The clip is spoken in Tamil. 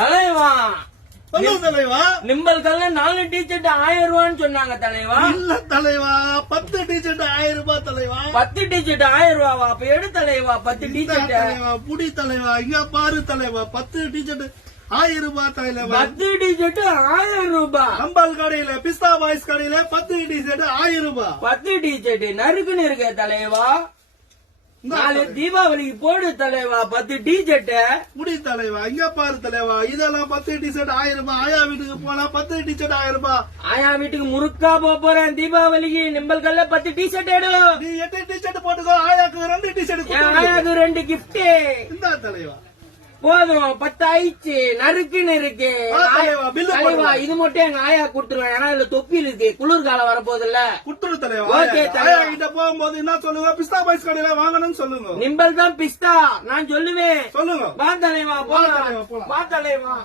தலைவா சொல்லுங்க தலைவா. நிம்பல் கல்ல 4 டீஷர்ட் 1000 ரூபான்னு சொன்னாங்க தலைவா. இல்ல தலைவா, 10 டீஷர்ட் 1000 ரூபாய் தலைவா. 10 டீஷர்ட் 1000 ரூபாவா? அப்ப எடு தலைவா 10 டீஷர்ட். தலைவா புடி தலைவா, இங்க பாரு தலைவா, 10 டீஷர்ட் 1000 ரூபாய் தலைவா. 10 டீஷர்ட் 1000 ரூபாய். நம்பல் கடையில, பிஸ்தா பாய்ஸ் கடையில 10 டீஷர்ட் 1000 ரூபாய். 10 டீஷர்ட் நறுக்குன்னு இருக்க தலைவா. நாளை தீபாவளிக்கு போடு தலைவா 10 டீஷர்ட். முடி தலைவா, இங்க பாரு தலைவா, இதெல்லாம் 10 டீஷர்ட் 1000 ரூபாய். ஆயா வீட்டுக்கு போனா 10 டீஷர்ட் 1000 ரூபாய். ஆயா வீட்டுக்கு முறுக்கா போறேன் தீபாவளிக்கு. நிம்பல் கல்ல 10 டீஷர்ட் எடு. நீ 8 டீஷர்ட் போட்டுக்கோ, ஆயாக்கு 2 டீஷர்ட். ஆயாக்கு 2 கிஃப்ட். இந்த தலைவா போதும் 10 ஆயிடுச்சு. நறுக்குன்னு இருக்கு தலைவா. இது மட்டும் எங்க ஆயா குடுத்துருவேன். ஏன்னா இதுல தொப்பி இருக்கு, குளிர்காலம் வரப்போகுதுல்ல. குடுத்துரு தலைவா. ஓகே ஆயா தலைவா. கிட்ட போகும்போது என்ன சொல்லுங்க, பிஸ்தா பாய்ஸ் கடையில வாங்கணும்னு சொல்லுங்க. நிம்பல் தான் பிஸ்தா நான் சொல்லுவேன். சொல்லுங்க. வா தலைவா வா தலைவா, போலாம். போலாம். வா தலைவா.